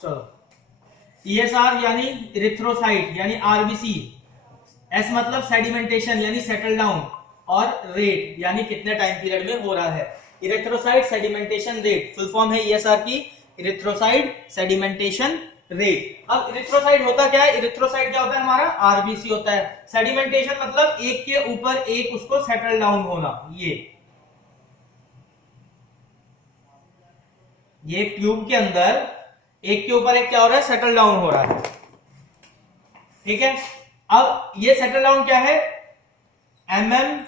चलो, ईएसआर यानी इरिथ्रोसाइट यानी आरबीसी, एस मतलब सेडिमेंटेशन यानी सेटल डाउन, और रेट यानी कितने टाइम पीरियड में हो रहा है। Erythrocyte sedimentation rate full form है ईएसआर की, इरिथ्रोसाइट सेडिमेंटेशन रेट। अब इरिथ्रोसाइट होता क्या है, इरिथ्रोसाइट क्या होता है हमारा, आरबीसी होता है। सेडिमेंटेशन मतलब एक के ऊपर एक उसको सेटल डाउन होना, ये ट्यूब के अंदर एक के ऊपर एक क्या हो रहा है, सेटल डाउन हो रहा है। ठीक है, अब ये सेटल डाउन क्या है, mm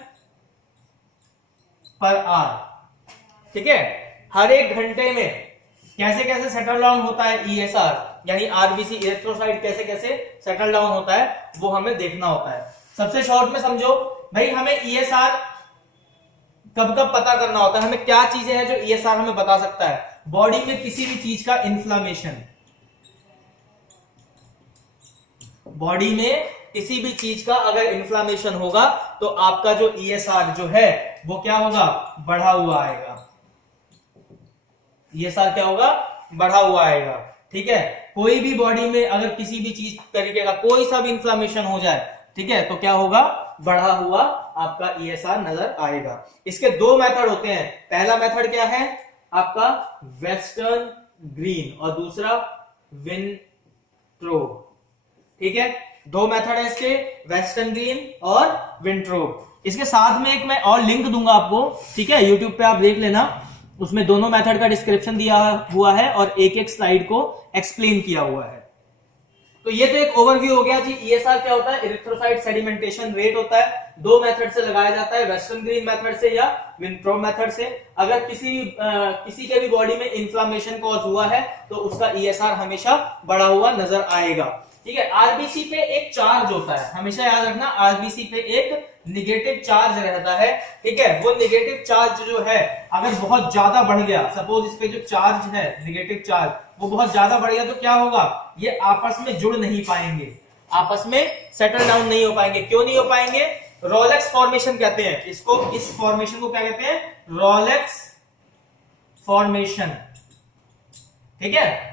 पर आर। ठीक है, हर एक घंटे में कैसे कैसे सेटल डाउन होता है ईएसआर यानी आरबीसी इरिथ्रोसाइट कैसे कैसे सेटल डाउन होता है वो हमें देखना होता है। सबसे शॉर्ट में समझो भाई, हमें ईएसआर कब कब पता करना होता है, हमें क्या चीजें हैं जो ईएसआर हमें बता सकता है। बॉडी में किसी भी चीज का इन्फ्लामेशन, बॉडी में किसी भी चीज का अगर इन्फ्लामेशन होगा तो आपका जो ईएसआर जो है वो क्या होगा, बढ़ा हुआ आएगा। ईएसआर क्या होगा, बढ़ा हुआ आएगा। ठीक है, कोई भी बॉडी में अगर किसी भी चीज तरीके का कोई सा भी इन्फ्लामेशन हो जाए, ठीक है, तो क्या होगा, बढ़ा हुआ आपका ईएसआर नजर आएगा। इसके दो मेथड होते हैं, पहला मेथड क्या है आपका वेस्टर्न ग्रीन और दूसरा विंट्रोब। ठीक है, दो मेथड है इसके, वेस्टर्न ग्रीन और विंट्रोब। इसके साथ में एक मैं और लिंक दूंगा आपको, ठीक है, यूट्यूब पे आप देख लेना, उसमें दोनों मेथड का डिस्क्रिप्शन दिया हुआ है और एक एक स्लाइड को एक्सप्लेन किया हुआ है। तो ये तो एक ओवरव्यू हो गया जी, ईएसआर क्या होता है, इरिथ्रोसाइट सेडिमेंटेशन रेट होता है। दो मेथड से लगाया जाता है, वेस्टर्न ग्रीन मेथड से या विंट्रोब मेथड से। अगर किसी के भी बॉडी में इन्फ्लामेशन कॉज हुआ है तो उसका ईएसआर हमेशा बढ़ा हुआ नजर आएगा। ठीक है, आरबीसी पे एक चार्ज होता है, हमेशा याद रखना, आरबीसी पे एक निगेटिव चार्ज रहता है। ठीक है, वो निगेटिव चार्ज जो है अगर बहुत ज्यादा बढ़ गया, सपोज इस पे जो चार्ज है निगेटिव चार्ज वो बहुत ज्यादा बढ़ गया, तो क्या होगा, ये आपस में जुड़ नहीं पाएंगे, आपस में सेटल डाउन नहीं हो पाएंगे। क्यों नहीं हो पाएंगे, रोलेक्स फॉर्मेशन कहते हैं इसको, इस फॉर्मेशन को क्या कहते हैं, रोलेक्स फॉर्मेशन। ठीक है,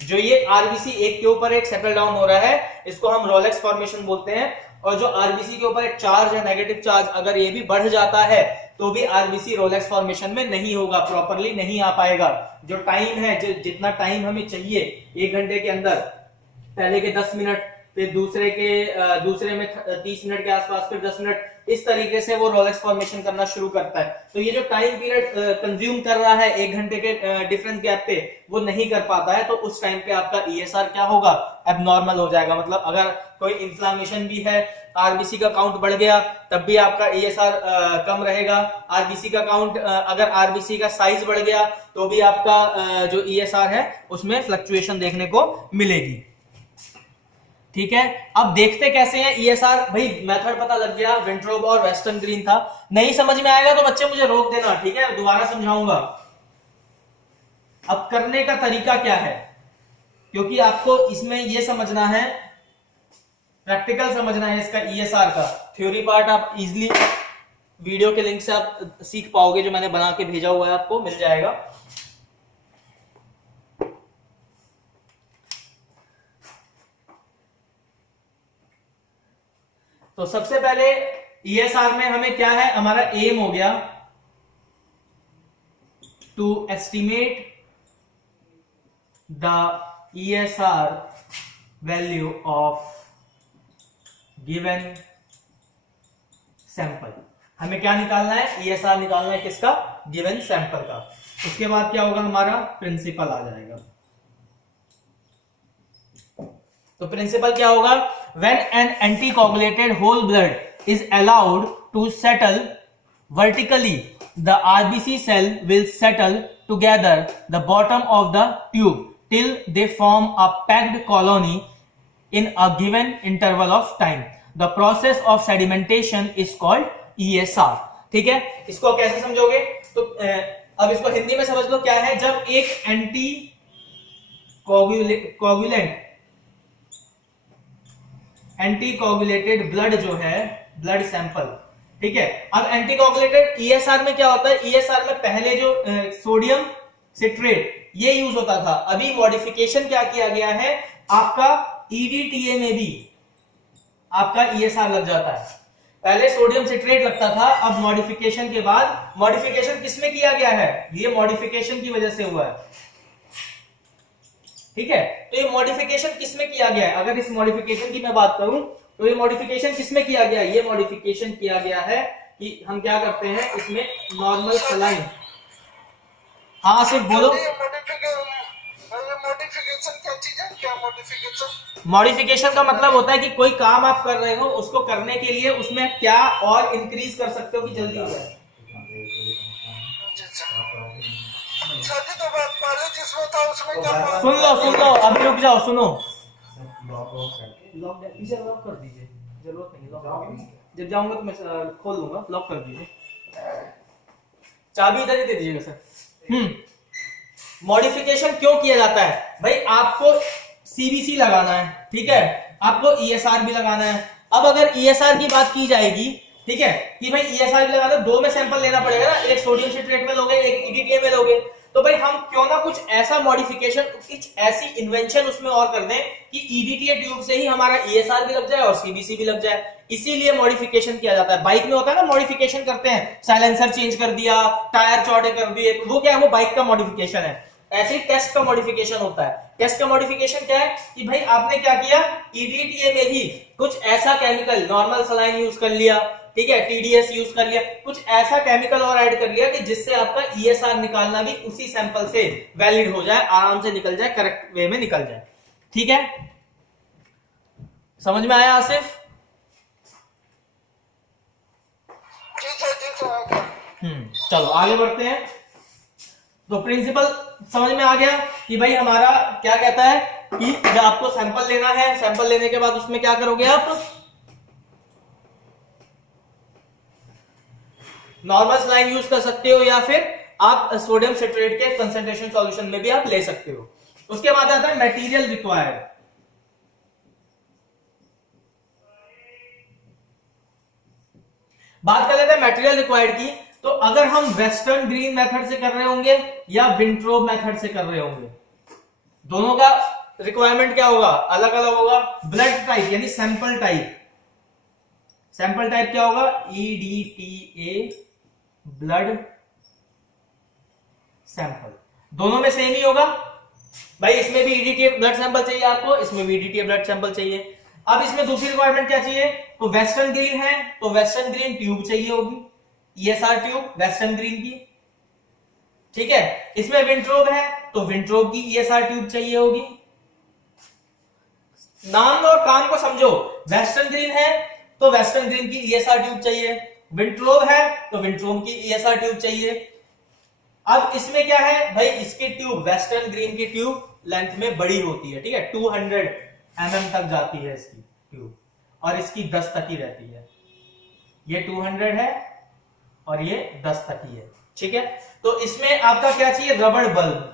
जो ये आरबीसी एक के ऊपर एक सेटल डाउन हो रहा है इसको हम रोलेक्स फॉर्मेशन बोलते हैं। और जो आरबीसी के ऊपर एक चार्ज है नेगेटिव चार्ज, अगर ये भी बढ़ जाता है तो भी आरबीसी रोलेक्स फॉर्मेशन में नहीं होगा, प्रॉपरली नहीं आ पाएगा। जो टाइम है, जितना टाइम हमें चाहिए एक घंटे के अंदर, पहले के 10 मिनट, फिर दूसरे में 30 मिनट के आसपास, फिर 10 मिनट, इस तरीके से वो रोलेक्स फॉर्मेशन करना शुरू करता है। तो ये जो टाइम पीरियड कंज्यूम कर रहा है एक घंटे के डिफरेंस गैप पे, वो नहीं कर पाता है, तो उस टाइम पे आपका ईएसआर क्या होगा, एबनॉर्मल हो जाएगा। मतलब अगर कोई इन्फ्लामेशन भी है, आरबीसी का काउंट बढ़ गया, तब भी आपका ईएसआर कम रहेगा। आरबीसी का काउंट, अगर आरबीसी का साइज बढ़ गया तो भी आपका जो ईएसआर है उसमें फ्लक्चुएशन देखने को मिलेगी। ठीक है, अब देखते कैसे हैं ईएसआर। भाई मेथड पता लग गया, विंट्रोब और वेस्टर्न ग्रीन था। नहीं समझ में आएगा तो बच्चे मुझे रोक देना, ठीक है, दोबारा समझाऊंगा। अब करने का तरीका क्या है, क्योंकि आपको इसमें यह समझना है, प्रैक्टिकल समझना है इसका ईएसआर का। थ्योरी पार्ट आप इजीली वीडियो के लिंक से आप सीख पाओगे, जो मैंने बना के भेजा हुआ है आपको मिल जाएगा। तो सबसे पहले ईएसआर में हमें क्या है, हमारा एम हो गया to estimate the ESR value of given sample. हमें क्या निकालना है, ईएसआर निकालना है किसका, गिवन सैंपल का। उसके बाद क्या होगा, हमारा प्रिंसिपल आ जाएगा। तो प्रिंसिपल क्या होगा, when an anticoagulated whole blood is allowed to settle vertically, the RBC cell will settle together the bottom of the tube till they form a packed colony in a given interval of time. The process of sedimentation is called ESR. ठीक है, इसको कैसे समझोगे, तो अब इसको हिंदी में समझ लो क्या है। जब एक एंटी कोगुलेटेड ब्लड जो है, ब्लड सैंपल, ठीक है, अब एंटीकोगुलेटेड ईएसआर में क्या होता है, ईएसआर में पहले जो सोडियम सिट्रेट, ये यूज होता था। अभी मॉडिफिकेशन क्या किया गया है, आपका ईडीटीए में भी आपका ईएसआर लग जाता है। पहले सोडियम सिट्रेट लगता था, अब मॉडिफिकेशन के बाद, मॉडिफिकेशन किसमें किया गया है, ये मॉडिफिकेशन की वजह से हुआ है, ठीक है। तो ये मॉडिफिकेशन किसमें किया गया है, अगर इस मॉडिफिकेशन की मैं बात करूं तो ये मॉडिफिकेशन किसमें किया गया है, ये मॉडिफिकेशन किया गया है कि हम क्या करते हैं इसमें नॉर्मल सलाइन। हाँ सिर्फ बोलो, मॉडिफिकेशन क्या चीज है, क्या मॉडिफिकेशन? मॉडिफिकेशन का मतलब होता है कि कोई काम आप कर रहे हो, उसको करने के लिए उसमें क्या और इंक्रीज कर सकते हो कि जल्दी हो जाए। तो पहले जिसमें था उसमें क्या? सुन लो अभी रुक जाओ, सुनो। लॉक पीछे लॉक कर दीजिए, जरूरत नहीं लॉक, जब जाऊंगा तो मैं खोल लूंगा, लॉक कर दीजिए, चाबी इधर ही दे दीजिएगा सर। मॉडिफिकेशन क्यों किया जाता है भाई, आपको सीबीसी लगाना है, ठीक है, आपको ईएसआर भी लगाना है। अब अगर ईएसआर की बात की जाएगी, ठीक है, कि भाई ईएसआर भी लगाना, दो में सैंपल लेना पड़ेगा ना, एक सोडियम सिट्रेट में लोगे, एक ईडीटीए में लोगे, तो भाई हम क्यों ना कुछ ऐसा मॉडिफिकेशन, कुछ ऐसी इन्वेंशन उसमें और कर दें कि ईडीटीए ट्यूब से ही हमारा ईएसआर भी लग जाए और सीबीसी भी लग जाए। इसीलिए मॉडिफिकेशन किया जाता है। बाइक में होता है ना मॉडिफिकेशन करते हैं, साइलेंसर चेंज कर दिया, टायर चौड़े कर दिए, वो क्या है, वो बाइक का मॉडिफिकेशन है। ऐसे ही टेस्ट का मॉडिफिकेशन होता है। टेस्ट का मॉडिफिकेशन क्या है कि भाई आपने क्या किया, ईडीटीए में ही कुछ ऐसा केमिकल, नॉर्मल सलाइन यूज कर लिया, ठीक है, टीडीएस यूज कर लिया, कुछ ऐसा केमिकल और ऐड कर लिया कि जिससे आपका ईएसआर निकालना भी उसी सैंपल से वैलिड हो जाए, आराम से निकल जाए, करेक्ट वे में निकल जाए, ठीक है। समझ में आया आसिफ? चलो आगे बढ़ते हैं। तो प्रिंसिपल समझ में आ गया कि भाई हमारा क्या कहता है कि जब आपको सैंपल लेना है, सैंपल लेने के बाद उसमें क्या करोगे आप, नॉर्मल सलाइन यूज कर सकते हो या फिर आप सोडियम सिट्रेट के कंसंट्रेशन सॉल्यूशन में भी आप ले सकते हो। उसके बाद आता है मटेरियल रिक्वायर्ड। बात कर लेते हैं मटेरियल रिक्वायर्ड की। तो अगर हम वेस्टर्न ग्रीन मेथड से कर रहे होंगे या विंट्रोब मेथड से कर रहे होंगे, दोनों का रिक्वायरमेंट क्या होगा, अलग अलग होगा। ब्लड टाइप यानी सैंपल टाइप, सैंपल टाइप क्या होगा, ईडीटीए ब्लड सैंपल, दोनों में सेम ही होगा भाई। इसमें भी ईडीटीए ब्लड सैंपल चाहिए आपको, इसमें भी ईडीटीए ब्लड सैंपल चाहिए। अब इसमें दूसरी रिक्वायरमेंट क्या चाहिए, तो वेस्टर्न ग्रीन है तो वेस्टर्न ग्रीन ट्यूब चाहिए होगी, ईएसआर ट्यूब वेस्टर्न ग्रीन की, ठीक है। इसमें विंट्रोब है तो विंट्रोब की ईएसआर ट्यूब चाहिए होगी। नाम और काम को समझो, वेस्टर्न ग्रीन है तो वेस्टर्न ग्रीन की ईएसआर ट्यूब चाहिए, विंट्रोब है तो विंट्रोब की ईएसआर ट्यूब चाहिए। अब इसमें क्या है भाई, इसकी ट्यूब, वेस्टर्न ग्रीन की ट्यूब लेंथ में बड़ी होती है, ठीक है, 200 mm तक जाती है इसकी ट्यूब, और इसकी 10 तक ही रहती है। ये 200 है और ये 10 तक ही है, ठीक है। तो इसमें आपका क्या चाहिए, रबड़ बल्ब।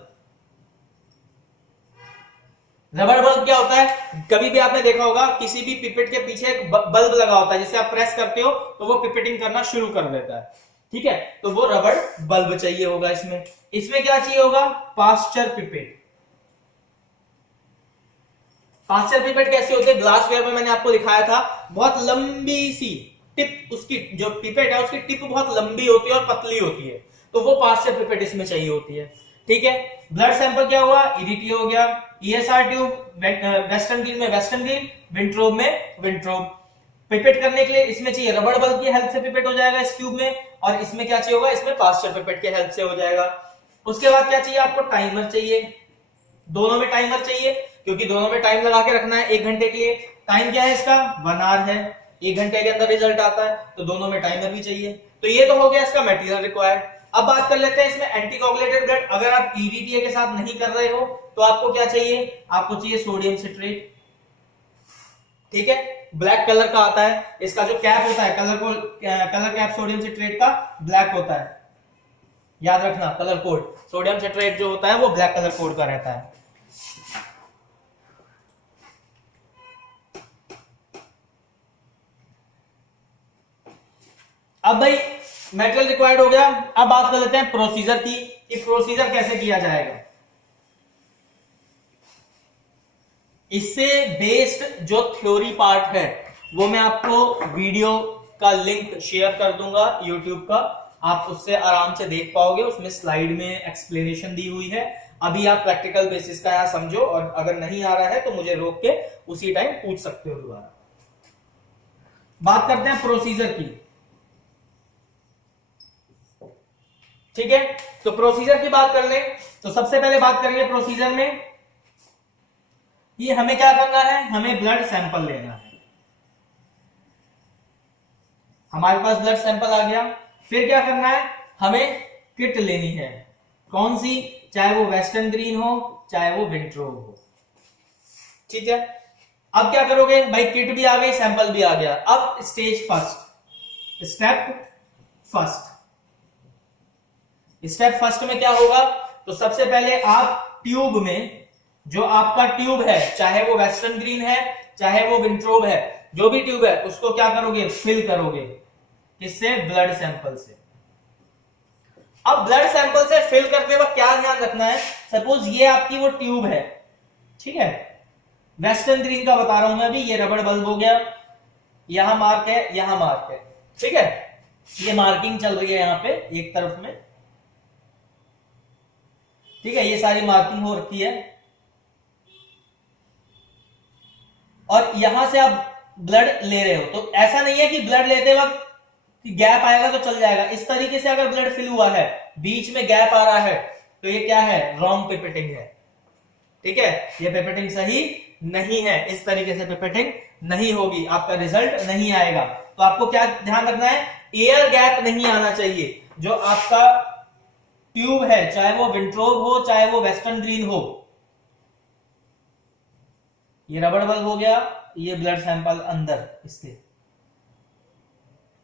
रबड़ बल्ब क्या होता है, कभी भी आपने देखा होगा किसी भी पिपेट के पीछे एक बल्ब लगा होता है, जिसे आप प्रेस करते हो तो वो पिपेटिंग करना शुरू कर देता है, ठीक है। तो वो रबड़ बल्ब चाहिए होगा इसमें। इसमें क्या चाहिए होगा, पास्चर पिपेट। पास्चर पिपेट कैसी होती है, ग्लासवेयर में मैंने आपको दिखाया था, बहुत लंबी सी टिप, उसकी जो पिपेट है उसकी टिप बहुत लंबी होती है और पतली होती है, तो वो पास्चर पिपेट इसमें चाहिए होती है, ठीक है। ब्लड सैंपल क्या हुआ, ईडीटीए हो गया। ईएसआर ट्यूब वेस्टर्न ग्रीन में वेस्टर्न ग्रीन, विंट्रोब में विंट्रोब। पिपेट करने के लिए इसमें चाहिए रबड़ बल्ब की हेल्प से पिपेट हो जाएगा इस ट्यूब में, और इसमें क्या चाहिए होगा, इसमें पास्चर पिपेट के हेल्प से हो जाएगा। उसके बाद क्या चाहिए आपको, टाइमर चाहिए, दोनों में टाइमर चाहिए, क्योंकि दोनों में टाइम लगा के रखना है 1 घंटे के लिए। टाइम क्या है इसका, 1 आवर है, 1 घंटे के अंदर रिजल्ट आता है, तो दोनों में टाइमर भी चाहिए। तो ये तो हो गया इसका मटेरियल रिक्वायर्ड। अब बात कर लेते हैं इसमें एंटीकोगुलेटेड ब्लड। अगर आप ईडीटीए के साथ नहीं कर रहे हो तो आपको क्या चाहिए, आपको चाहिए सोडियम सिट्रेट, ठीक है। ब्लैक कलर का आता है, इसका जो कैप होता है, कलर कैप सोडियम सिट्रेट का ब्लैक होता है, याद रखना कलर कोड, सोडियम सिट्रेट जो होता है वो ब्लैक कलर कोड का रहता है। अब भाई मटेरियल रिक्वायर्ड हो गया। अब बात कर लेते हैं प्रोसीजर की कि प्रोसीजर कैसे किया जाएगा। इससे बेस्ड जो थ्योरी पार्ट है वो मैं आपको वीडियो का लिंक शेयर कर दूंगा यूट्यूब का, आप उससे आराम से देख पाओगे। उसमें स्लाइड में एक्सप्लेनेशन दी हुई है। अभी आप प्रैक्टिकल बेसिस का यहां समझो, और अगर नहीं आ रहा है तो मुझे रोक के उसी टाइम पूछ सकते हो दोबारा। बात करते हैं प्रोसीजर की, ठीक है। तो प्रोसीजर की बात कर लें तो सबसे पहले बात करेंगे प्रोसीजर में, ये हमें क्या करना है, हमें ब्लड सैंपल लेना है। हमारे पास ब्लड सैंपल आ गया, फिर क्या करना है, हमें किट लेनी है। कौन सी, चाहे वो वेस्टर्न ग्रीन हो चाहे वो विंट्रोब हो, ठीक है। अब क्या करोगे भाई, किट भी आ गई, सैंपल भी आ गया। अब स्टेप फर्स्ट में क्या होगा, तो सबसे पहले आप ट्यूब में, जो आपका ट्यूब है, चाहे वो वेस्टर्न ग्रीन है चाहे वो विंट्रोब है, जो भी ट्यूब है उसको क्या करोगे, फिल करोगे। किससे, ब्लड सैंपल से। अब ब्लड सैंपल से फिल करते वक्त क्या ध्यान रखना है, सपोज ये आपकी वो ट्यूब है, ठीक है, वेस्टर्न ग्रीन का बता रहा हूं मैं अभी, ये रबड़ बल्ब हो गया, यहां मार्क है, यहां मार्क है, ठीक है, ये मार्किंग चल रही है यहां पे एक तरफ में, ठीक है, ये सारी मार्किंग हो रखी है। और यहां से आप ब्लड ले रहे हो, तो ऐसा नहीं है कि ब्लड लेते वक्त गैप आएगा तो चल जाएगा। इस तरीके से अगर ब्लड फिल हुआ है, बीच में गैप आ रहा है, तो ये क्या है, रॉन्ग पिपेटिंग है, ठीक है, ये पिपेटिंग सही नहीं है। इस तरीके से पिपेटिंग नहीं होगी, आपका रिजल्ट नहीं आएगा। तो आपको क्या ध्यान रखना है, एयर गैप नहीं आना चाहिए। जो आपका ट्यूब है, चाहे वो विंट्रोब हो चाहे वो वेस्टर्न ग्रीन हो, ये रबड़ बल्ब हो गया, ये ब्लड सैंपल अंदर इसके,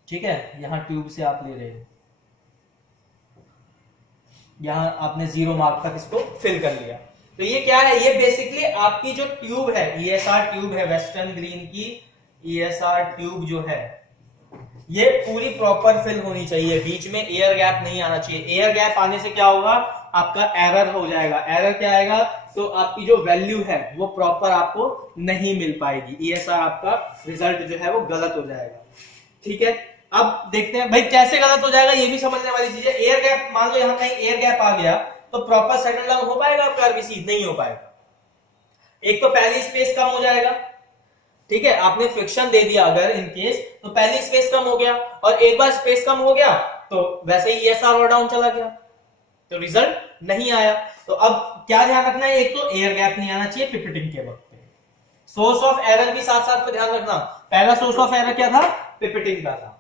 ठीक है, यहां ट्यूब से आप ले रहे हो, यहां आपने 0 मार्क तक इसको फिल कर लिया। तो ये क्या है, ये बेसिकली आपकी जो ट्यूब है, ईएसआर ट्यूब है वेस्टर्न ग्रीन की, ईएसआर ट्यूब जो है ये पूरी प्रॉपर फिल होनी चाहिए, बीच में एयर गैप नहीं आना चाहिए। एयर गैप आने से क्या होगा, आपका एरर हो जाएगा। एरर क्या आएगा, तो आपकी जो वैल्यू है वो प्रॉपर आपको नहीं मिल पाएगी, ईएसआर आपका रिजल्ट जो है वो गलत हो जाएगा, ठीक है। अब देखते हैं भाई कैसे गलत हो जाएगा, ये भी समझने वाली चीज है। एयर गैप, मान लो यहां कहीं एयर गैप आ गया, तो प्रॉपर सेटल डाउन हो पाएगा आपका आरबीसी, नहीं हो पाएगा। एक तो पहली स्पेस कम हो जाएगा, ठीक है, आपने फ्रिक्शन दे दिया अगर इन केस, तो पहली स्पेस कम हो गया, और एक बार स्पेस कम हो गया तो वैसे ही ईएसआर और डाउन चला गया, तो रिजल्ट नहीं आया। तो अब क्या ध्यान रखना है, एक तो एयर गैप नहीं आना चाहिए पिपेटिंग के वक्त पे। सोर्स ऑफ एरर भी साथ साथ में ध्यान रखना। पहला सोर्स ऑफ एरर क्या था, पिपेटिंग का था।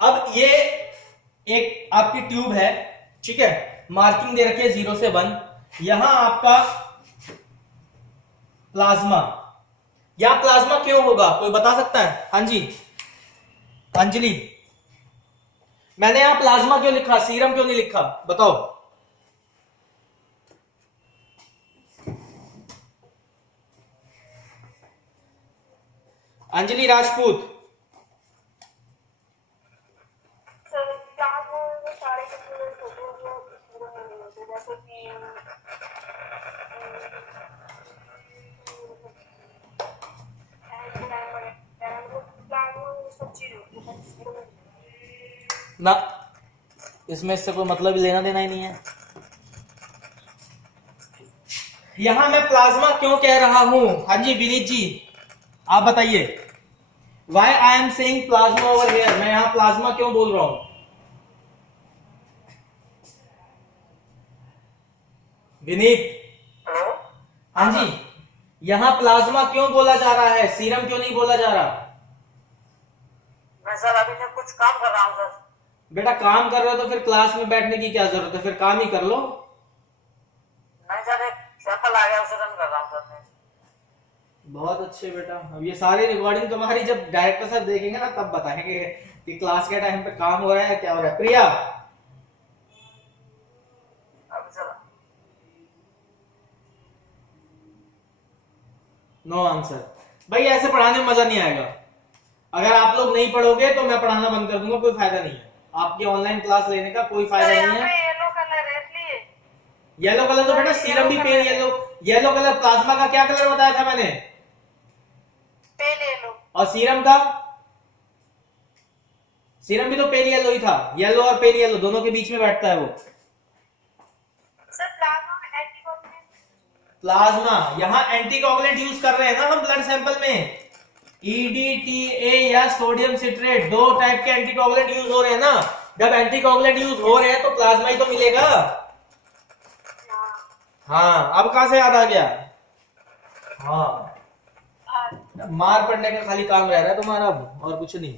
अब ये एक आपकी ट्यूब है, ठीक है, मार्किंग दे रखी है 0 से 1, यहां आपका प्लाज्मा, यहां प्लाज्मा क्यों होगा, कोई बता सकता है? हाँ जी अंजलि, मैंने यहां प्लाज्मा क्यों लिखा, सीरम क्यों नहीं लिखा, बताओ। अंजलि राजपूत, ना इसमें इससे कोई मतलब लेना देना ही नहीं है। यहां मैं प्लाज्मा क्यों कह रहा हूं, हाँ जी विनीत जी आप बताइए, why I am saying plasma over here, मैं यहां प्लाज्मा क्यों बोल रहा हूं। विनीत, हेलो। हाँ जी, यहाँ प्लाज्मा क्यों बोला जा रहा है, सीरम क्यों नहीं बोला जा रहा? मैं सर अभी मैं कुछ काम कर रहा हूँ सर। बेटा काम कर रहे हो तो फिर क्लास में बैठने की क्या जरूरत है, फिर काम ही कर लो। नहीं सर, एक सैंपल आ गया, उसे रन कर रहा हूँ सर मैं। बहुत अच्छे बेटा, अब ये सारी रिकॉर्डिंग तुम्हारी जब डायरेक्टर साहब देखेंगे ना तब बताएंगे कि क्लास के टाइम पे काम हो रहा है क्या हो रहा है। प्रिया, अभी सर नो आंसर। भाई ऐसे पढ़ाने में मजा नहीं आएगा। अगर आप लोग नहीं पढ़ोगे तो मैं पढ़ाना बंद कर दूंगा, कोई फायदा नहीं है। आपकी ऑनलाइन क्लास लेने का कोई फायदा नहीं है। येलो कलर है इसलिए। येलो कलर तो बेटा सीरम भी pale yellow, yellow colour plasma का क्या कलर बताया था मैंने? Pale yellow. और सीरम का? सीरम भी तो पेन येलो ही था, येलो और पेन येलो दोनों के बीच में बैठता है वो। सर प्लाज्मा में एंटीकोगुलेंट। प्लाज्मा, यहाँ एंटीकोगुलेंट यूज कर रहे हैं ना हम ब्लड सैंपल में। EDTA या सोडियम सिट्रेट, दो टाइप के एंटीकोगुलेंट यूज हो रहे हैं ना। जब एंटीकोगुलेंट यूज हो रहे हैं तो प्लाज्मा ही तो मिलेगा। हाँ, अब कहां से याद आ गया? हाँ, मार पड़ने का खाली काम रह रहा है तुम्हारा अब, और कुछ नहीं।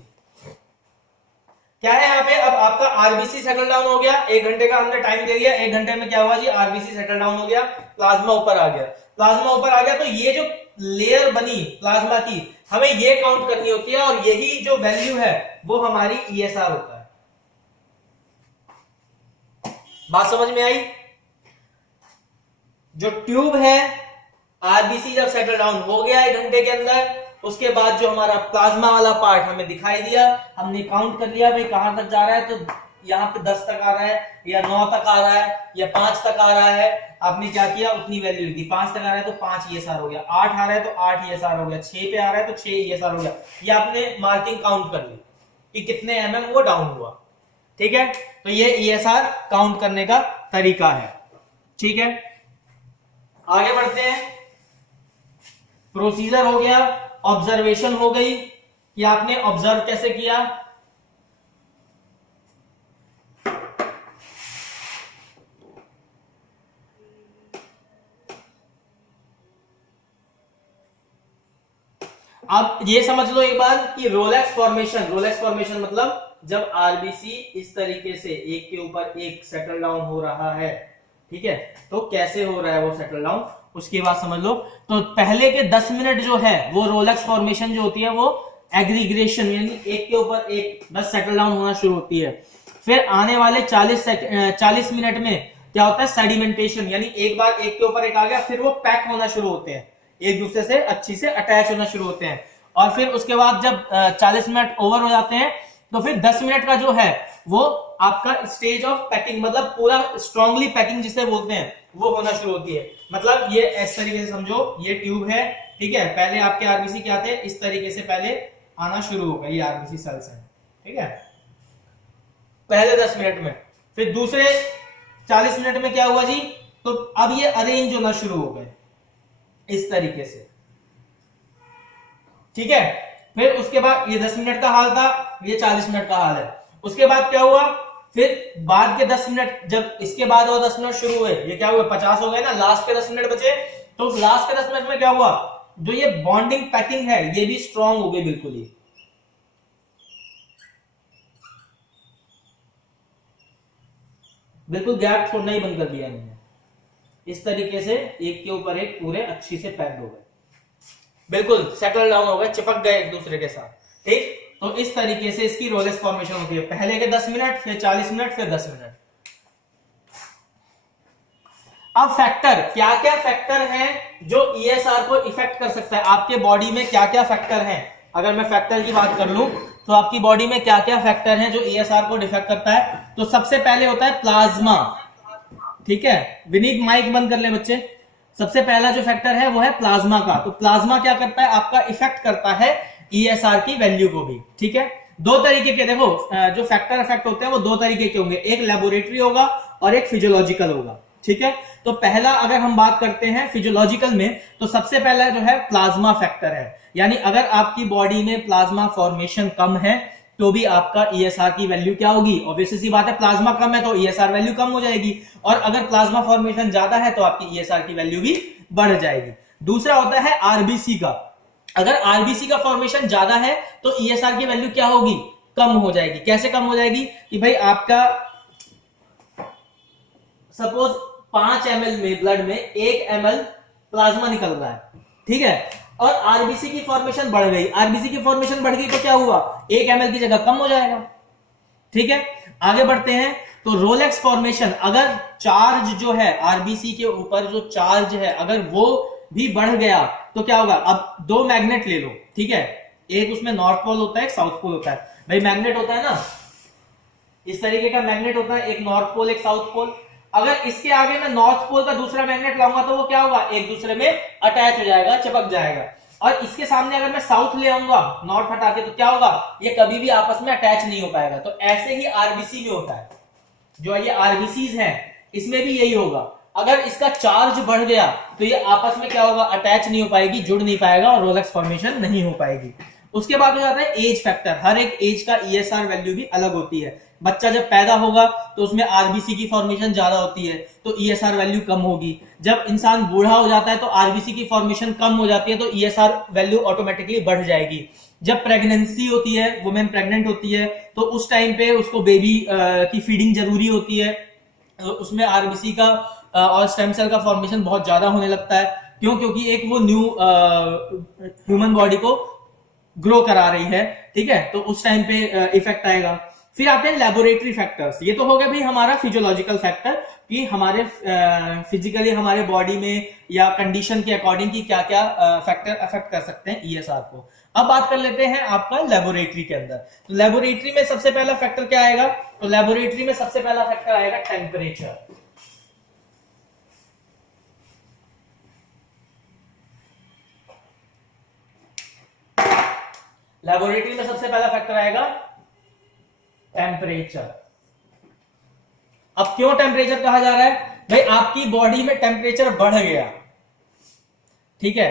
क्या है यहाँ पे? अब आपका आरबीसी सेटल डाउन हो गया, 1 घंटे का हमने टाइम दे दिया। 1 घंटे में क्या हुआ जी? आरबीसी सेटल डाउन हो गया, प्लाज्मा ऊपर आ गया। प्लाज्मा ऊपर आ गया तो ये जो लेयर बनी प्लाज्मा की, हमें ये काउंट करनी होती है, और यही जो वैल्यू है वो हमारी ESR होता है। बात समझ में आई? जो ट्यूब है, आरबीसी जब सेटल डाउन हो गया 1 घंटे के अंदर, उसके बाद जो हमारा प्लाज्मा वाला पार्ट हमें दिखाई दिया, हमने काउंट कर लिया भाई कहां तक जा रहा है। तो यहाँ पे 10 तक आ रहा है, या 9 तक आ रहा है, या 5 तक आ रहा है। आपने क्या किया? उतनी वैल्यू लिखी। 5 तक आ रहा है तो 5 ESR हो गया, 8 आ रहा है तो 8 ESR हो गया, 6 पे आ रहा है तो 6 ESR हो गया। ये आपने मार्किंग काउंट कर ली कि कितने mm वो डाउन हुआ। ठीक है, तो ये ESR काउंट करने का तरीका है। ठीक है, आगे बढ़ते हैं। प्रोसीजर हो गया, ऑब्जर्वेशन हो गई कि आपने ऑब्जर्व कैसे किया। अब ये समझ लो एक बार कि रोलेक्स फॉर्मेशन, रोलेक्स फॉर्मेशन मतलब जब आरबीसी इस तरीके से एक के ऊपर एक सेटल डाउन हो रहा है, ठीक है, तो कैसे हो रहा है वो सेटल डाउन, उसकी बात समझ लो। तो पहले के 10 मिनट जो है वो रोलेक्स फॉर्मेशन जो होती है वो एग्रीग्रेशन, यानी एक के ऊपर एक बस सेटल डाउन होना शुरू होती है। फिर आने वाले 40 मिनट में क्या होता है? सेडिमेंटेशन, यानी एक बार एक के ऊपर एक आ गया, फिर वो पैक होना शुरू होते हैं, एक दूसरे से अच्छी से अटैच होना शुरू होते हैं। और फिर उसके बाद जब 40 मिनट ओवर हो जाते हैं तो फिर 10 मिनट का जो है वो आपका स्टेज ऑफ पैकिंग, मतलब पूरा स्ट्रांगली पैकिंग जिसे बोलते हैं, वो होना शुरू होती है। मतलब ये इस तरीके से समझो, ये ट्यूब है, ठीक है, पहले आपके आरबीसी क्या थे? इस तरीके से पहले आना शुरू होगा, ये आरबीसी सेल्स हैं, ठीक है, पहले 10 मिनट में। फिर दूसरे 40 मिनट में क्या हुआ जी? तो अब ये अरेंज होना शुरू हो गए इस तरीके से, ठीक है। फिर उसके बाद ये 10 मिनट का हाल था, ये 40 मिनट का हाल है। उसके बाद क्या हुआ? फिर बाद के 10 मिनट, जब इसके बाद वो 10 मिनट शुरू हुए, ये क्या हुए? 50 हो गए ना, लास्ट के 10 मिनट बचे। तो लास्ट के 10 मिनट में क्या हुआ? जो ये बॉन्डिंग पैकिंग है ये भी स्ट्रांग हो गई बिल्कुल ही, बिल्कुल गैप छोड़ना ही बंद कर दिया इन्होंने। इस तरीके से एक के ऊपर एक पूरे अच्छी से पैक्ड हो गए, बिल्कुल सेटल डाउन हो गए, चिपक गए एक दूसरे के साथ, ठीक। तो इस तरीके से इसकी रोलेक्स फॉर्मेशन होती है, पहले के 10 मिनट, फिर 40 मिनट, फिर 10 मिनट। अब फैक्टर, क्या क्या फैक्टर हैं जो ESR को इफेक्ट कर सकता है? आपके बॉडी में क्या क्या फैक्टर हैं? अगर मैं फैक्टर की बात कर लूं तो आपकी बॉडी में क्या क्या फैक्टर हैं जो ESR को डिफेक्ट करता है? तो सबसे पहले होता है प्लाज्मा, ठीक है। विनीत माइक बंद कर ले बच्चे। सबसे पहला जो फैक्टर है वो है प्लाज्मा का। तो प्लाज्मा क्या करता है? आपका इफेक्ट करता है ESR की वैल्यू को भी, ठीक है। दो तरीके के, देखो जो फैक्टर इफेक्ट होते हैं वो दो तरीके के होंगे, एक लेबोरेटरी होगा और एक फिजियोलॉजिकल होगा, ठीक है। तो पहला अगर हम बात करते हैं फिजियोलॉजिकल में, तो सबसे पहला जो है प्लाज्मा फैक्टर है, यानी अगर आपकी बॉडी में प्लाज्मा फॉर्मेशन कम है तो भी आपका ईएसआर की वैल्यू क्या होगी, ऑब्वियसली सी बात है, प्लाज्मा कम है तो ईएसआर वैल्यू कम हो जाएगी, और अगर प्लाज्मा फॉर्मेशन ज्यादा है तो आपकी ईएसआर की वैल्यू भी बढ़ जाएगी। दूसरा होता है आरबीसी का, अगर आरबीसी का फॉर्मेशन ज्यादा है तो ईएसआर की वैल्यू क्या होगी, कम हो जाएगी। कैसे कम हो जाएगी कि भाई आपका सपोज 5 ml में ब्लड में 1 ml प्लाज्मा निकल रहा है, ठीक है, और आरबीसी की फॉर्मेशन बढ़ गई, आरबीसी की फॉर्मेशन बढ़ गई तो क्या हुआ, 1 ml की जगह कम हो जाएगा। ठीक है, आगे बढ़ते हैं। तो रोलेक्स फॉर्मेशन, अगर चार्ज जो है आरबीसी के ऊपर जो चार्ज है अगर वो भी बढ़ गया तो क्या होगा। अब 2 मैग्नेट ले लो, ठीक है, एक उसमें नॉर्थ पोल होता है, एक साउथ पोल होता है। भाई मैग्नेट होता है ना, इस तरीके का मैग्नेट होता है, एक नॉर्थ पोल एक साउथ पोल। अगर इसके आगे मैं नॉर्थ पोल का दूसरा मैग्नेट लाऊंगा तो वो क्या होगा, एक दूसरे में अटैच हो जाएगा, चिपक जाएगा। और इसके सामने अगर मैं साउथ ले आऊंगा नॉर्थ हटा के तो क्या होगा, ये कभी भी आपस में अटैच नहीं हो पाएगा। तो ऐसे ही आरबीसी में होता है, जो ये आरबीसीज हैं इसमें भी यही होगा। अगर इसका चार्ज बढ़ गया तो ये आपस में क्या होगा, अटैच नहीं हो पाएगी, जुड़ नहीं पाएगा और रोलेक्स फॉर्मेशन नहीं हो पाएगी। उसके बाद हो जाता है एज फैक्टर। हर एक एज का ईएसआर वैल्यू भी अलग होती है। बच्चा जब पैदा होगा तो उसमें आरबीसी की फॉर्मेशन ज्यादा होती है तो ईएसआर वैल्यू कम होगी। जब इंसान बूढ़ा हो जाता है तो आरबीसी की फॉर्मेशन कम हो जाती है तो ईएसआर वैल्यू ऑटोमेटिकली बढ़ जाएगी। जब प्रेगनेंसी होती है, वुमेन प्रेग्नेंट होती है, तो उस टाइम पे उसको बेबी की फीडिंग जरूरी होती है, तो उसमें आरबीसी का और स्टेम सेल का फॉर्मेशन बहुत ज्यादा होने लगता है। क्यों? क्योंकि एक वो न्यू ह्यूमन बॉडी को ग्रो करा रही है, ठीक है, तो उस टाइम पे इफेक्ट आएगा। फिर आते हैं लेबोरेटरी फैक्टर्स। ये तो हो गया भाई हमारा फिजियोलॉजिकल फैक्टर कि हमारे फिजिकली हमारे बॉडी में या कंडीशन के अकॉर्डिंग की क्या क्या फैक्टर अफेक्ट कर सकते हैं ईएसआर को। अब बात कर लेते हैं आपका लेबोरेटरी के अंदर। तो लेबोरेटरी में सबसे पहला फैक्टर क्या आएगा, तो लेबोरेटरी में सबसे पहला फैक्टर आएगा टेम्परेचर। लेबोरेटरी में सबसे पहला फैक्टर आएगा टेम्परेचर। अब क्यों टेम्परेचर कहा जा रहा है, भाई आपकी बॉडी में टेम्परेचर बढ़ गया, ठीक है,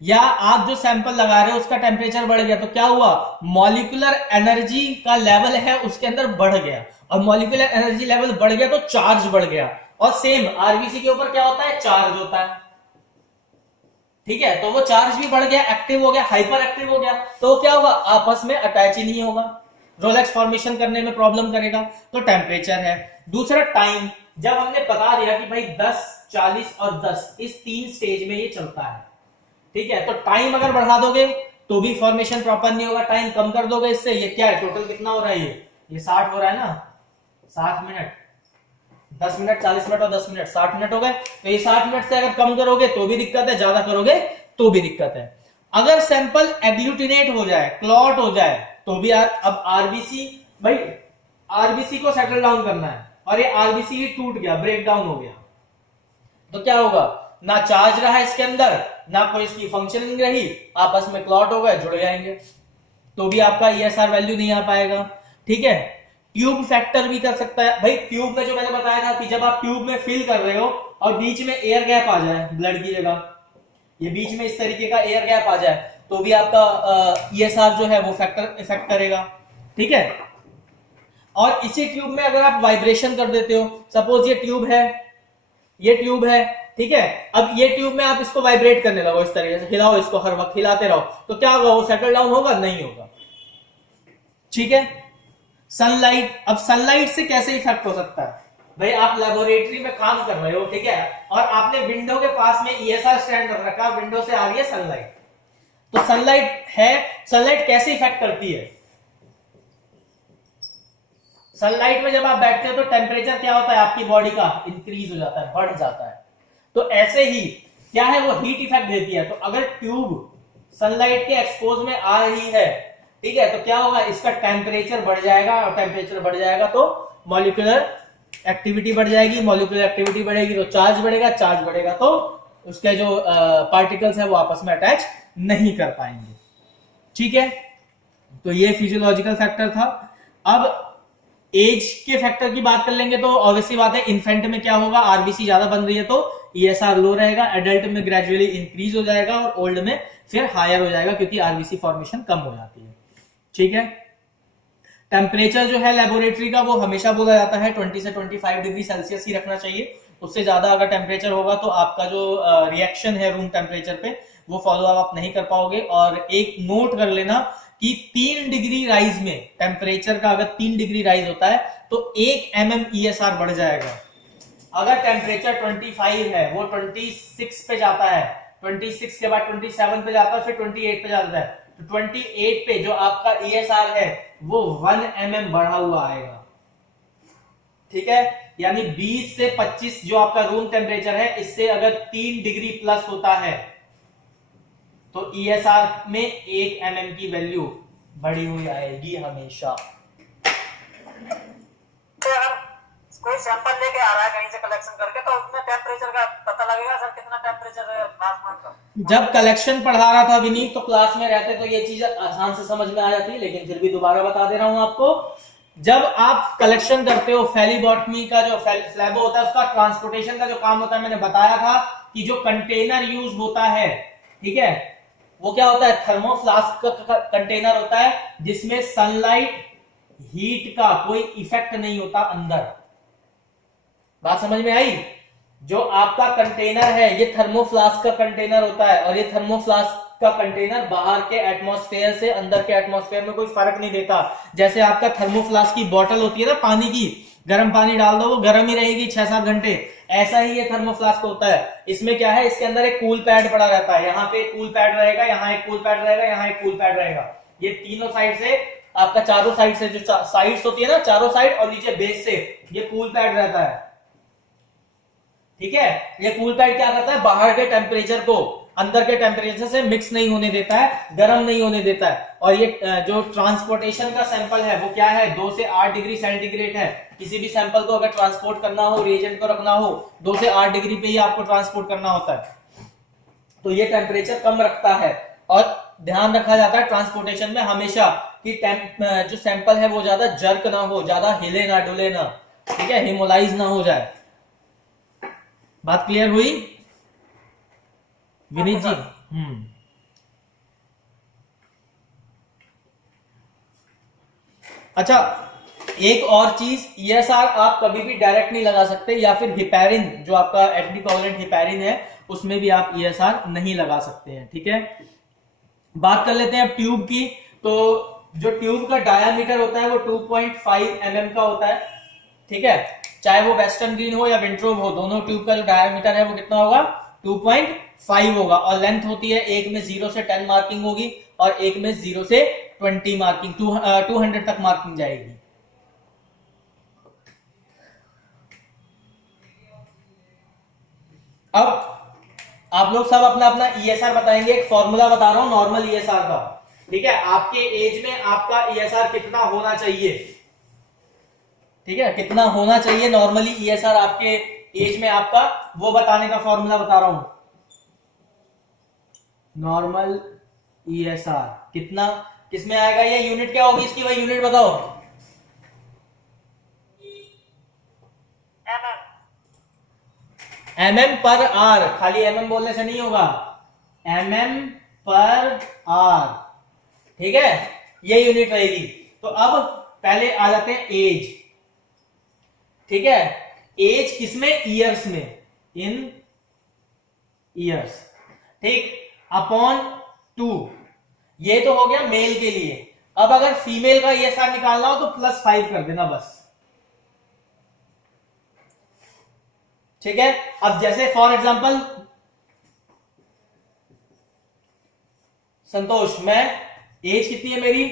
या आप जो सैंपल लगा रहे हो उसका टेम्परेचर बढ़ गया तो क्या हुआ, मॉलिक्यूलर एनर्जी का लेवल है उसके अंदर बढ़ गया, और मॉलिक्यूलर एनर्जी लेवल बढ़ गया तो चार्ज बढ़ गया। और सेम आरबीसी के ऊपर क्या होता है, चार्ज होता है, ठीक है, तो वो चार्ज भी बढ़ गया, एक्टिव हो गया, हाइपर एक्टिव हो गया, तो क्या होगा, आपस में अटैच ही नहीं होगा, रोलेक्स फॉर्मेशन करने में प्रॉब्लम करेगा। तो टेम्परेचर है। दूसरा टाइम, जब हमने बता दिया कि भाई 10, 40 और 10 इस 3 स्टेज में ये चलता है, ठीक है, तो टाइम अगर बढ़ा दोगे तो भी फॉर्मेशन प्रॉपर नहीं होगा, टाइम कम कर दोगे इससे, ये क्या है, टोटल कितना हो रहा है, ये 60 हो रहा है ना, 60 मिनट, 10 मिनट 40 मिनट और 10 मिनट 60 मिनट हो गए। तो ये 60 मिनट से अगर कम करोगे तो भी दिक्कत है, ज्यादा करोगे तो भी दिक्कत है। अगर सैंपल एग्लूटिनेट हो जाए, क्लॉट हो जाए तो भी अब आरबीसी, भाई आरबीसी को सेटल डाउन करना है और ये आरबीसी ही टूट गया, ब्रेक डाउन हो गया, तो क्या होगा, ना चार्ज रहा इसके अंदर, ना कोई इसकी फंक्शनिंग रही, आपस में क्लॉट हो गए, जुड़ जाएंगे, तो भी आपका ईएसआर वैल्यू नहीं आ पाएगा। ठीक है, ट्यूब फैक्टर भी कर सकता है। भाई ट्यूब में जो मैंने बताया था कि जब आप ट्यूब में फिल कर रहे हो और बीच में एयर गैप आ जाए, ब्लड की जगह ये बीच में इस तरीके का एयर गैप आ जाए तो भी आपका ईएसआर जो है वो फैक्टर इफेक्ट करेगा। ठीक है, और इसी ट्यूब में अगर आप वाइब्रेशन कर देते हो, सपोज ये ट्यूब है, ये ट्यूब है, ठीक है, अब ये ट्यूब में आप इसको वाइब्रेट करने लगो, इस तरीके से हिलाओ इसको, हर वक्त हिलाते रहो, तो क्या होगा, वो सेटल डाउन होगा, नहीं होगा। ठीक है, सनलाइट, अब सनलाइट से कैसे इफेक्ट हो सकता है, भाई आप लेबोरेटरी में काम कर रहे हो, ठीक है, और आपने विंडो के पास में ईएसआर स्टैंड रख रखा, विंडो से आ रही है सनलाइट, तो सनलाइट है, सनलाइट कैसे इफेक्ट करती है, सनलाइट में जब आप बैठते हो तो टेम्परेचर क्या होता है आपकी बॉडी का, इंक्रीज हो जाता है, बढ़ जाता है, तो ऐसे ही क्या है, वो हीट इफेक्ट देती है। तो अगर ट्यूब सनलाइट के एक्सपोज में आ रही है, ठीक है, तो क्या होगा, इसका टेम्परेचर बढ़ जाएगा, और टेम्परेचर बढ़ जाएगा तो मॉलिक्यूलर एक्टिविटी बढ़ जाएगी, मॉलिक्यूलर एक्टिविटी बढ़ेगी तो चार्ज बढ़ेगा, चार्ज बढ़ेगा तो उसके जो पार्टिकल्स है वो आपस में अटैच नहीं कर पाएंगे। ठीक है, तो ये फिजियोलॉजिकल फैक्टर था। अब एज के फैक्टर की बात कर लेंगे तो ऑब्वियसली बात है, इन्फेंट में क्या होगा, आरबीसी ज्यादा बन रही है तो ईएसआर लो रहेगा, एडल्ट में ग्रेजुअली इंक्रीज हो जाएगा और ओल्ड में फिर हायर हो जाएगा क्योंकि आरबीसी फॉर्मेशन कम हो जाती है। ठीक है, टेम्परेचर जो है लेबोरेटरी का वो हमेशा बोला जाता है 20 से 25 डिग्री सेल्सियस ही रखना चाहिए। उससे ज्यादा अगर टेम्परेचर होगा तो आपका जो रिएक्शन है रूम टेम्परेचर पे वो फॉलो आप नहीं कर पाओगे। और एक नोट कर लेना कि 3 डिग्री राइज में टेम्परेचर का अगर 3 डिग्री राइज होता है तो 1 mm ESR बढ़ जाएगा। अगर टेम्परेचर 25 है वो 26 पे जाता है, 26 के बाद 27 पे जाता है, फिर 28 पे जाता है, तो 28 पे जो आपका ESR है वो 1 mm बढ़ा हुआ आएगा। ठीक है, यानी 20 से 25 जो आपका रूम टेम्परेचर है इससे अगर 3 डिग्री प्लस होता है तो ESR में 1 mm की वैल्यू बढ़ी हुई आएगी हमेशा। तो अगर कोई सैंपल लेके आ रहा है कहीं से कलेक्शन करके तो उसमें टेम्परेचर का पता लगेगा सर कितना टेम्परेचर है तापमान का? जब कलेक्शन पढ़ा रहा था विनीत तो क्लास में रहते तो ये चीज आसान से समझ में आ जाती, लेकिन फिर भी दोबारा बता दे रहा हूं आपको। जब आप कलेक्शन करते हो फ्लेबोटमी का जो फ्लेबो होता है उसका ट्रांसपोर्टेशन का जो काम होता है, मैंने बताया था कि जो कंटेनर यूज होता है, ठीक है, वो क्या होता है, थर्मोफ्लास्क का कंटेनर होता है जिसमें सनलाइट हीट का कोई इफेक्ट नहीं होता अंदर। बात समझ में आई? जो आपका कंटेनर है ये थर्मोफ्लास्क का कंटेनर होता है और ये थर्मोफ्लास्क का कंटेनर बाहर के एटमॉस्फेयर से अंदर के एटमॉस्फेयर में कोई फर्क नहीं देता। जैसे आपका थर्मोफ्लास्क की बोतल होती है ना पानी की, गर्म पानी डाल दो वो गर्म ही रहेगी 6-7 घंटे, ऐसा ही ये थर्मोफ्लास्क होता है। इसमें क्या है, इसके अंदर एक कूल पैड पड़ा रहता है, यहाँ पे कूल पैड रहेगा, यहाँ एक कूल पैड रहेगा, यहाँ एक कूल पैड रहेगा। ये तीनों साइड से आपका चारों साइड से जो साइड्स होती है ना, चारों साइड और नीचे बेस से ये कूल पैड रहता है। ठीक है, ये कूल पैड क्या करता है, बाहर के टेम्परेचर को अंदर के टेम्परेचर से मिक्स नहीं होने देता है, गर्म नहीं होने देता है। और ये जो ट्रांसपोर्टेशन का सैंपल है वो क्या है, 2 से 8 डिग्री सेंटीग्रेड है। किसी भी सैंपल को अगर ट्रांसपोर्ट करना हो, रिएजेंट को रखना हो, 2 से 8 डिग्री पे ही आपको ट्रांसपोर्ट करना होता है। तो ये टेम्परेचर कम रखता है और ध्यान रखा जाता है ट्रांसपोर्टेशन में हमेशा कि जो सैंपल है वो ज्यादा जर्क ना हो, ज्यादा हिले ना डुले ना, ठीक है, हिमोलाइज ना हो जाए। बात क्लियर हुई विनीत जी? अच्छा, एक और चीज, ESR आप कभी भी डायरेक्ट नहीं लगा सकते, या फिर हिपैरिन जो आपका एंटीकोगुलेंट हिपैरिन है उसमें भी आप ESR नहीं लगा सकते हैं। ठीक है, बात कर लेते हैं अब ट्यूब की। तो जो ट्यूब का डायामीटर होता है वो 2.5 mm का होता है। ठीक है, चाहे वो वेस्टर्न ग्रीन हो या विंट्रोब हो, दोनों ट्यूब का जो डायामीटर है वो कितना होगा, 2.5 होगा। और लेंथ होती है, एक में 0 से 10 मार्किंग होगी और एक में 0 से 20 मार्किंग, 200 तक मार्किंग जाएगी। अब आप लोग सब अपना अपना ESR बताएंगे। एक फॉर्मूला बता रहा हूं नॉर्मल ESR का। ठीक है, आपके एज में आपका ESR कितना होना चाहिए, ठीक है, कितना होना चाहिए नॉर्मली ESR आपके एज में आपका, वो बताने का फॉर्मूला बता रहा हूं। नॉर्मल ESR कितना, किसमें आएगा, ये यूनिट क्या होगी इसकी, भाई यूनिट बताओ। mm पर आर, खाली mm बोलने से नहीं होगा, mm पर आर, ठीक है, ये यूनिट रहेगी। तो अब पहले आ जाते हैं एज। ठीक है, एज किसमें, ईयर्स में, इन ईयर्स, ठीक, अपॉन 2, ये तो हो गया मेल के लिए। अब अगर फीमेल का ESR निकालना हो तो +5 कर देना बस। ठीक है, अब जैसे फॉर एग्जांपल संतोष, मैं एज कितनी है मेरी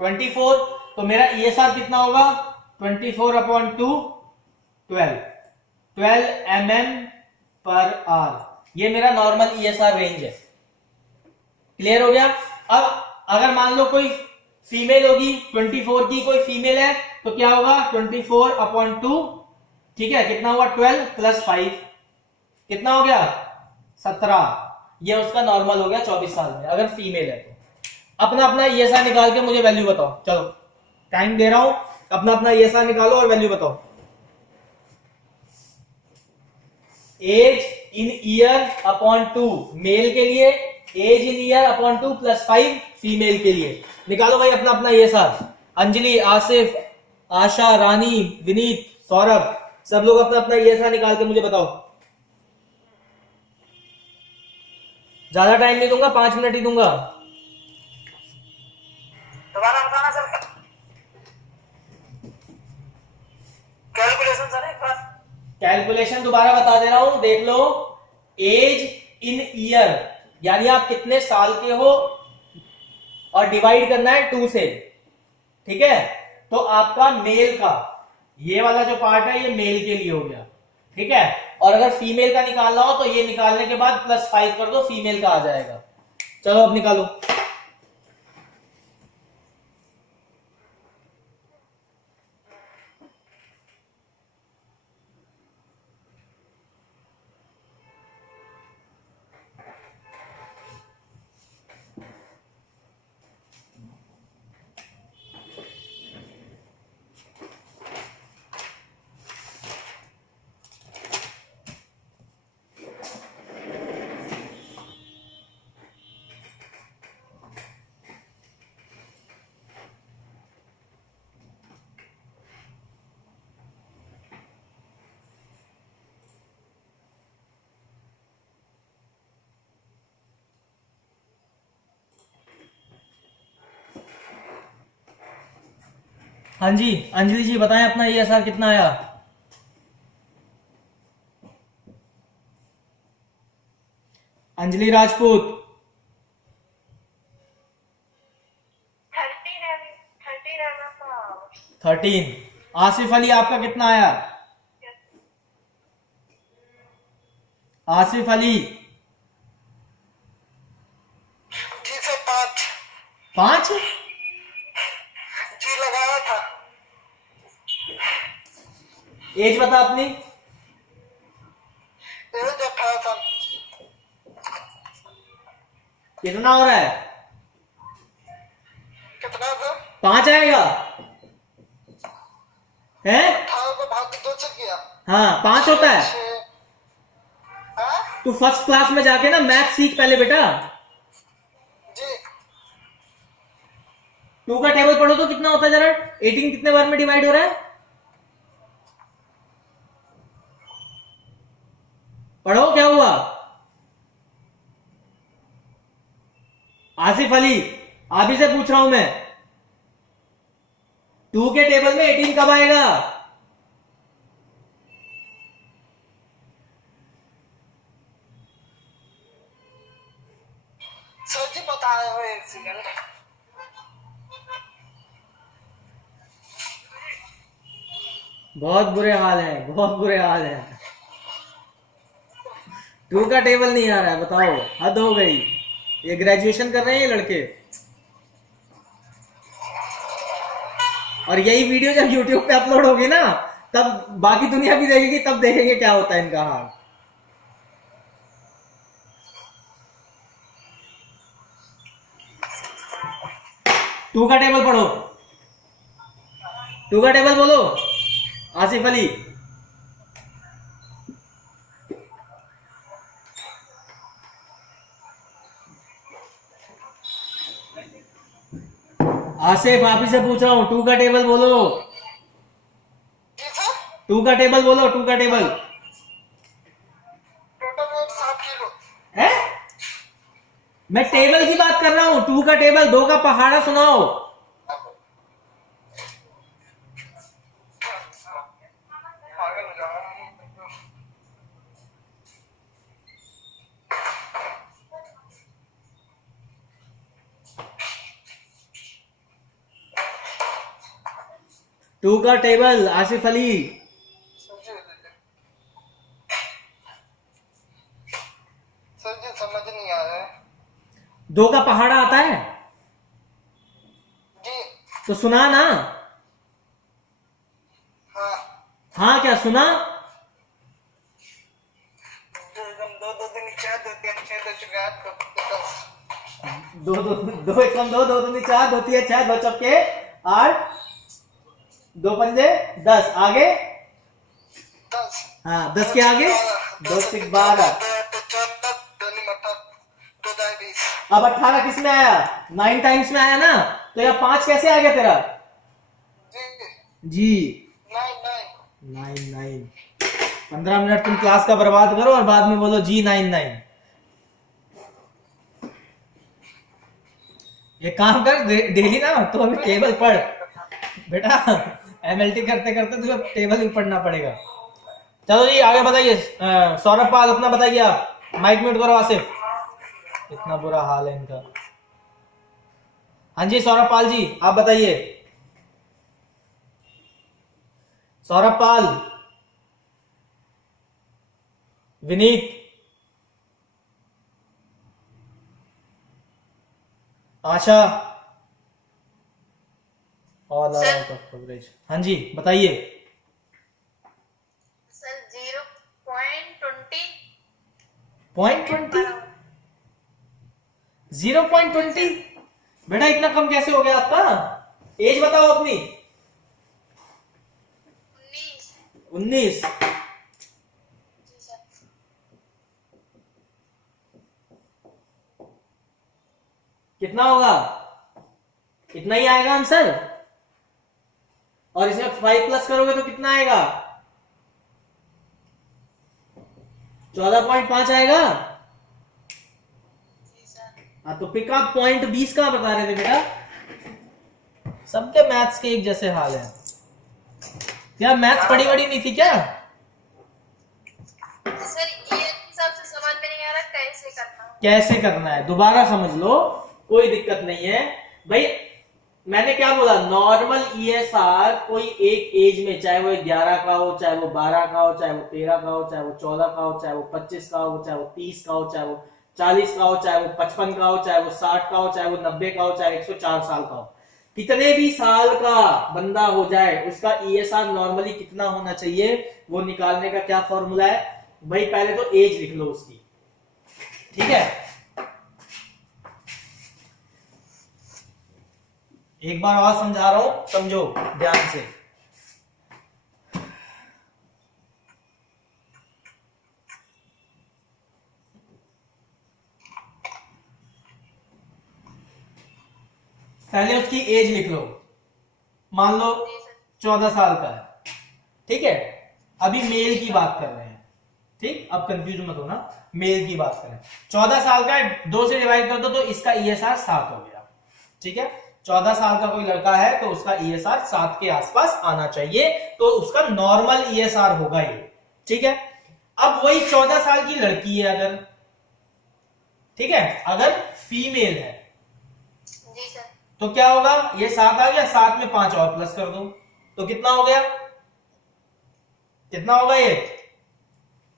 24, तो मेरा ESR कितना होगा 24/2, 12 mm पर आर, ये मेरा नॉर्मल ESR रेंज है। क्लियर हो गया? अब अगर मान लो कोई फीमेल होगी 24 की, कोई फीमेल है तो क्या होगा 24/2, ठीक है, कितना हुआ 12 + 5 कितना हो गया 17, ये उसका नॉर्मल हो गया 24 साल में अगर फीमेल है तो। अपना अपना ESR निकाल के मुझे वैल्यू बताओ, चलो टाइम दे रहा हूं, अपना अपना ESR निकालो और वैल्यू बताओ। Age in year upon 2 male के लिए, age in year upon 2 + 5 female के लिए। निकालो भाई अपना अपना ESR। अंजलि, आसिफ, आशा, रानी, विनीत, सौरभ, सब लोग अपना अपना ईएसआर निकाल के मुझे बताओ। ज्यादा टाइम नहीं दूंगा, 5 मिनट ही दूंगा। दोबारा बताना सर, कैलकुलेशन सर एक बार। कैलकुलेशन दोबारा बता दे रहा हूं, देख लो। एज इन ईयर, यानी आप कितने साल के हो, और डिवाइड करना है 2 से, ठीक है। तो आपका मेल का ये वाला जो पार्ट है, ये मेल के लिए हो गया, ठीक है। और अगर फीमेल का निकालना हो तो ये निकालने के बाद +5 कर दो, फीमेल का आ जाएगा। चलो अब निकालो। हाँ जी, अंजलि जी बताएं अपना ईएसआर कितना आया। अंजलि राजपूत 13। आसिफ अली आपका कितना आया? आसिफ अली जी सर 5। 5 जी लगाया था। एज बता अपनी। एज 18 साल। कितना हो रहा है? कितना सर? 5 आएगा है? 18 को भाग के 2 से किया। हाँ 5 होता है। तू फर्स्ट क्लास में जाके ना मैथ सीख पहले बेटा। जी 2 का टेबल पढ़ो तो कितना होता है जरा। 18 कितने बार में डिवाइड हो रहा है? पढ़ो क्या हुआ? आसिफ अली आप ही से पूछ रहा हूं मैं, 2 के टेबल में 18 कब आएगा? सर जी बता रहे हो, एक सेकंड। बहुत बुरे हाल है, बहुत बुरे हाल है। 2 का टेबल नहीं आ रहा है, बताओ, हद हो गई। ये ग्रेजुएशन कर रहे हैं ये लड़के, और यही वीडियो जब YouTube पे अपलोड होगी ना, तब बाकी दुनिया भी देखेगी, तब देखेंगे क्या होता है इनका हाल। 2 का टेबल पढ़ो, 2 का टेबल बोलो आसिफ अली। आसिफ आप ही से पूछ रहा हूं, 2 का टेबल बोलो। जी सर 2 का टेबल बोलो, 2 का टेबल। टोटल वेट 7 किलो है? मैं टेबल की बात कर रहा हूं, 2 का टेबल। 2 का पहाड़ा सुनाओ। पागल हो जाऊंगा। 2 का टेबल आसिफ अली। सर जी समझ नहीं आ रहा है। 2 का पहाड़ा आता है जी तो सुना ना। हाँ हाँ क्या सुना? 2 दिन 4 2 3 6 2 4 2 2 2 1 2 2 2 4 2 3 6 2 चौके 8 2 पंजे 10 आगे। 10। हाँ 10 के आगे 2 से 12। अब 18 किस में आया? 9 टाइम्स में आया ना, तो यहाँ 5 कैसे आ गया तेरा? जी 9 15 मिनट तुम क्लास का बर्बाद करो और बाद में बोलो जी 9 ये काम कर डेली ना, तो अभी टेबल पढ़ बेटा, एमएलटी करते करते तुझे टेबल भी पढ़ना पड़ेगा। चलो जी आगे बताइए। सौरभ पाल अपना बताइए, आप माइक म्यूट करो आसिफ, इतना बुरा हाल है इनका। हाँ जी सौरभ पाल जी आप बताइए। सौरभ पाल, विनीत, आशा, ऑल आउट ऑफ कवरेज। हाँ जी बताइए। सर 0.20 0.20 0.20 बेटा इतना कम कैसे हो गया आपका? एज बताओ अपनी। 19। जी सर। कितना होगा? इतना ही आएगा आंसर। और इसमें 5 प्लस करोगे तो कितना आएगा? 14.5 आएगा। जी सर। हाँ तो पिक आप पॉइंट 20 कहां बता रहे थे बेटा? सबके मैथ्स के एक जैसे हाल है यार। मैथ्स पढ़ी बड़ी नहीं थी क्या? सर ये हिसाब से समझ में नहीं आ रहा कैसे करना। कैसे करना है दोबारा समझ लो, कोई दिक्कत नहीं है भाई। मैंने क्या बोला, नॉर्मल ईएसआर कोई एक एज में, चाहे वो 11 का हो, चाहे वो 12 का हो, चाहे वो 13 का हो, चाहे वो 14 का हो, चाहे वो 25 का हो, चाहे वो 30 का हो, चाहे वो 40 का हो, चाहे वो 55 का हो, चाहे वो 60 का हो, चाहे वो 90 का हो, चाहे 104 साल का हो, कितने भी साल का बंदा हो जाए, उसका ईएसआर नॉर्मली कितना होना चाहिए वो निकालने का क्या फॉर्मूला है भाई? पहले तो एज लिख लो उसकी, ठीक है? एक बार और समझा रहा हूं, समझो ध्यान से। पहले उसकी एज लिख लो, मान लो 14 साल का है, ठीक है? अभी मेल की बात कर रहे हैं, ठीक? अब कंफ्यूज मत होना, मेल की बात करें। 14 साल का है, 2 से डिवाइड कर दो तो इसका ईएसआर 7 हो गया, ठीक है? 14 साल का कोई लड़का है तो उसका ईएसआर 7 के आसपास आना चाहिए, तो उसका नॉर्मल ईएसआर होगा ये, ठीक है? अब वही 14 साल की लड़की है अगर, ठीक है, अगर फीमेल है जी सर। तो क्या होगा? ये 7 आ गया, 7 में 5 और प्लस कर दो तो कितना हो गया? कितना होगा ये?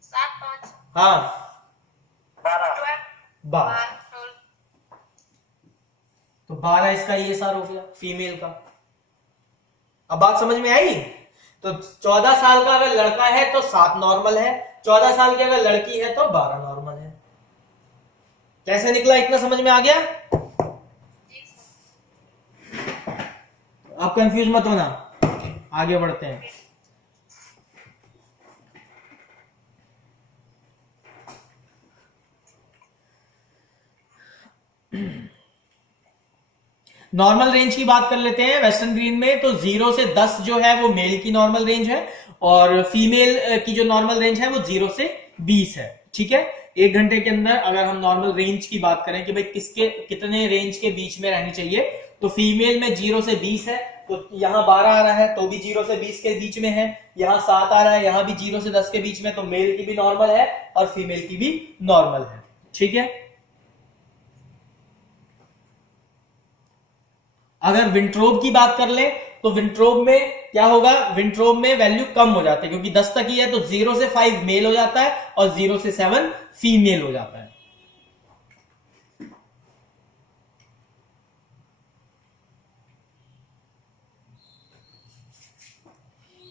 7 5 हाँ 12 12। तो 12 इसका ईएसआर हो गया फीमेल का। अब बात समझ में आई? तो 14 साल का अगर लड़का है तो 7 नॉर्मल है, 14 साल की अगर लड़की है तो 12 नॉर्मल है। कैसे निकला, इतना समझ में आ गया? आप कंफ्यूज मत होना, आगे बढ़ते हैं। नॉर्मल रेंज की बात कर लेते हैं वेस्टर्न ग्रीन में। तो 0 से 10 जो है वो मेल की नॉर्मल रेंज है, और फीमेल की जो नॉर्मल रेंज है वो 0 से 20 है, ठीक है? 1 घंटे के अंदर अगर हम नॉर्मल रेंज की बात करें कि भाई किसके कितने रेंज के बीच में रहनी चाहिए, तो फीमेल में 0 से 20 है, तो यहाँ 12 आ रहा है तो भी 0 से 20 के बीच में है, यहाँ 7 आ रहा है, यहाँ भी 0 से 10 के बीच में, तो मेल की भी नॉर्मल है और फीमेल की भी नॉर्मल है, ठीक है? अगर विंट्रोब की बात कर ले तो विंट्रोब में क्या होगा? विंट्रोब में वैल्यू कम हो जाती है, क्योंकि 10 तक ही है, तो 0 से 5 मेल हो जाता है और 0 से 7 फीमेल हो जाता है।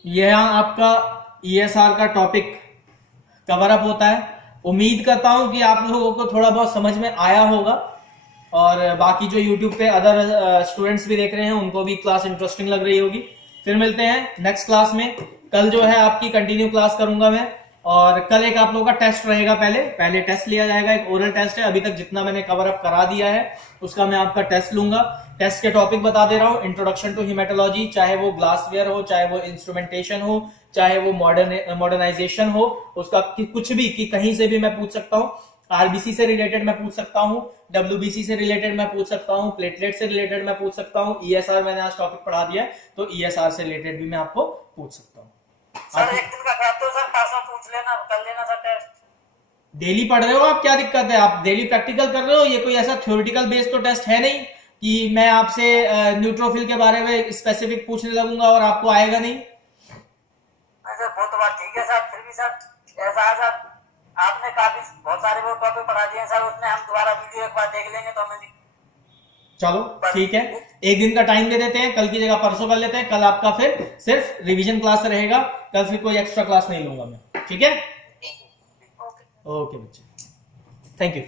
यह आपका ईएसआर का टॉपिक कवर अप होता है। उम्मीद करता हूं कि आप लोगों को थोड़ा बहुत समझ में आया होगा, और बाकी जो YouTube पे अदर स्टूडेंट्स भी देख रहे हैं उनको भी क्लास इंटरेस्टिंग लग रही होगी। फिर मिलते हैं नेक्स्ट क्लास में। कल जो है आपकी कंटिन्यू क्लास करूंगा मैं, और कल एक आप लोगों का टेस्ट रहेगा, पहले टेस्ट लिया जाएगा, एक ओरल टेस्ट है। अभी तक जितना मैंने कवर अप करा दिया है उसका मैं आपका टेस्ट लूंगा। टेस्ट के टॉपिक बता दे रहा हूं, इंट्रोडक्शन टू हेमेटोलॉजी, चाहे वो ग्लासवेयर हो, चाहे वो इंस्ट्रूमेंटेशन हो, चाहे वो मॉडर्नाइजेशन हो, उसका कुछ भी कि कहीं से भी मैं पूछ सकता हूं। आरबीसी से रिलेटेड मैं पूछ सकता हूं, डब्ल्यूबीसी से रिलेटेड मैं पूछ सकता हूं, प्लेटलेट से रिलेटेड मैं पूछ सकता हूं, ईएसआर मैंने आज टॉपिक पढ़ा दिया है तो ईएसआर से रिलेटेड भी मैं आपको पूछ सकता हूं। सर एक दिन का गैप दो सर, पास में पूछ लेना, कर लेना सर टेस्ट। डेली पढ़ रहे हो आप, क्या दिक्कत है? आप डेली प्रैक्टिकल कर रहे हो, ये कोई ऐसा थ्योरेटिकल बेस्ड तो टेस्ट है नहीं कि मैं आपसे न्यूट्रोफिल के बारे में स्पेसिफिक पूछने लगूंगा और आपको आएगा नहीं। सर वो तो बात ठीक है सर, फिर भी सर ऐसा है सर, आपने काफी बहुत सारे वो टॉपिक पढ़ा दिए सर, उसमें हम दोबारा वीडियो एक बार देख लेंगे तो हमें चलो ठीक है, एक दिन का टाइम दे देते हैं, कल की जगह परसों कर लेते हैं। कल आपका फिर सिर्फ रिवीजन क्लास रहेगा, कल फिर कोई एक्स्ट्रा क्लास नहीं लूंगा मैं, ठीक है? ओके बच्चे, थैंक यू।